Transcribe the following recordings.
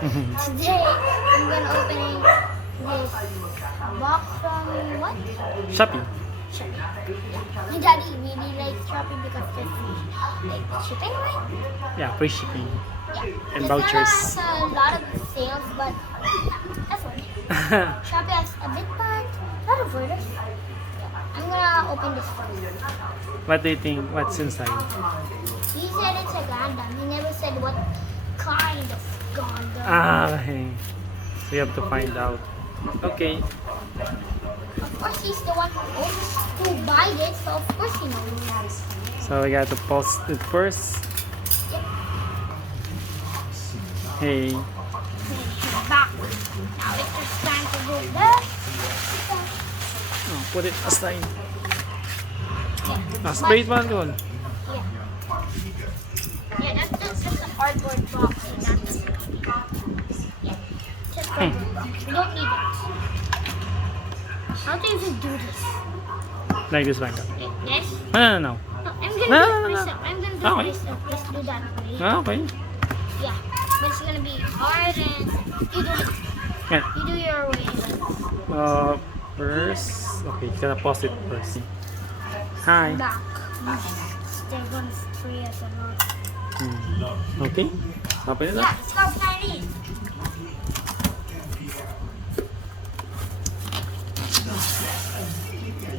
Today, I'm gonna open this box from what? Shopee. Shopee. Yeah. My daddy really likes Shopee because there's like shipping, right? Yeah, free shipping. Yeah. And It's vouchers. not a lot of sales, but that's okay. Shopee has a big bunch, a lot of orders. Yeah. I'm gonna open this first. What do you think? What's inside? He said it's a Gundam. He never said what kind of Gundam. Okay. So you have to find out. Okay. Of course, he's the one who buys it, so of course he knows. So we got to post it first. Yep. Hey. Back. Now it's just time to do this. Oh, put it aside. Yeah. Straight one doon. Yeah. Yeah, that's just a cardboard box. And that's yeah. Just cardboard box. We don't need it. How do you even do this? Like this one. Like this? No, no, no. No, I'm gonna No, do no, it no. myself. I'm gonna do Okay. it myself. Let's do that way. Okay. Yeah. But it's gonna be hard and Yeah. you do your way. First. Okay, gonna post it first. Hi. Back. Stay one free as a lot. Okay. Open it Yeah, up. let's go Chinese.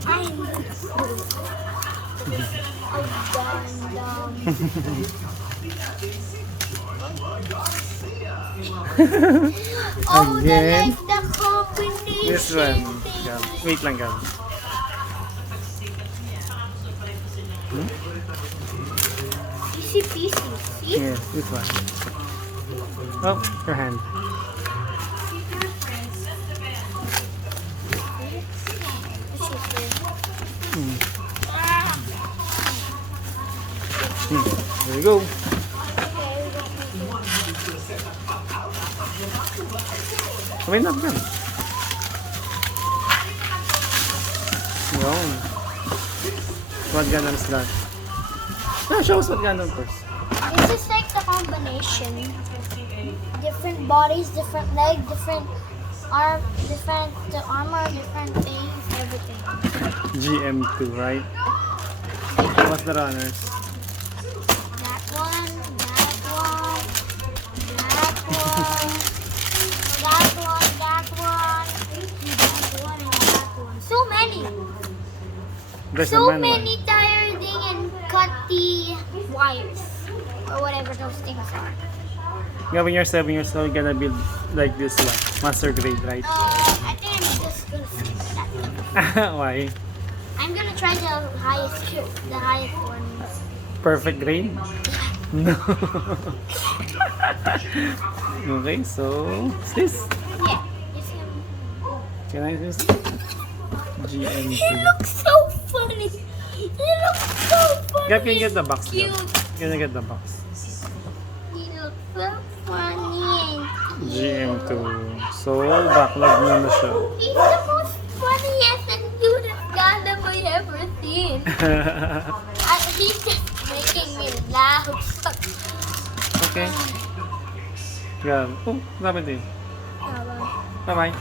I'm oh, Again. the combination. This one. Gab. Wait lang, Gab. Easy peasy. See? Yes, this one. Oh, your hand. There you go. Wait up, Gab. Wow. What Gundam is that? No, show us what Gundam first. This is like the combination. Different bodies, different leg, different arm, different the armor, different things, everything. GM2, right? What's the runners? That one, that one, that one, that one, that one, that one, and that one. So many. There's a So manual. many tiring and cutty wires. Or whatever those things are. Yeah, when you're 7 years old, you're gonna build like this one. Master grade, right? I think I'm just gonna skip that. Why? I'm gonna try the highest ones. Perfect grade? No. Okay, so what's this? Yeah, you see him. Can I use it? He GM2. looks so funny. He looks so funny. Gab, can you get the box? Cute. Gab? Can you get the box? He looks so funny. GM2. So, backlog mo na siya. He's the most funniest and cutest Gundam I ever seen. He's just making me laugh. Okay. Gab. Oh, dapat din. Bye-bye. Bye-bye.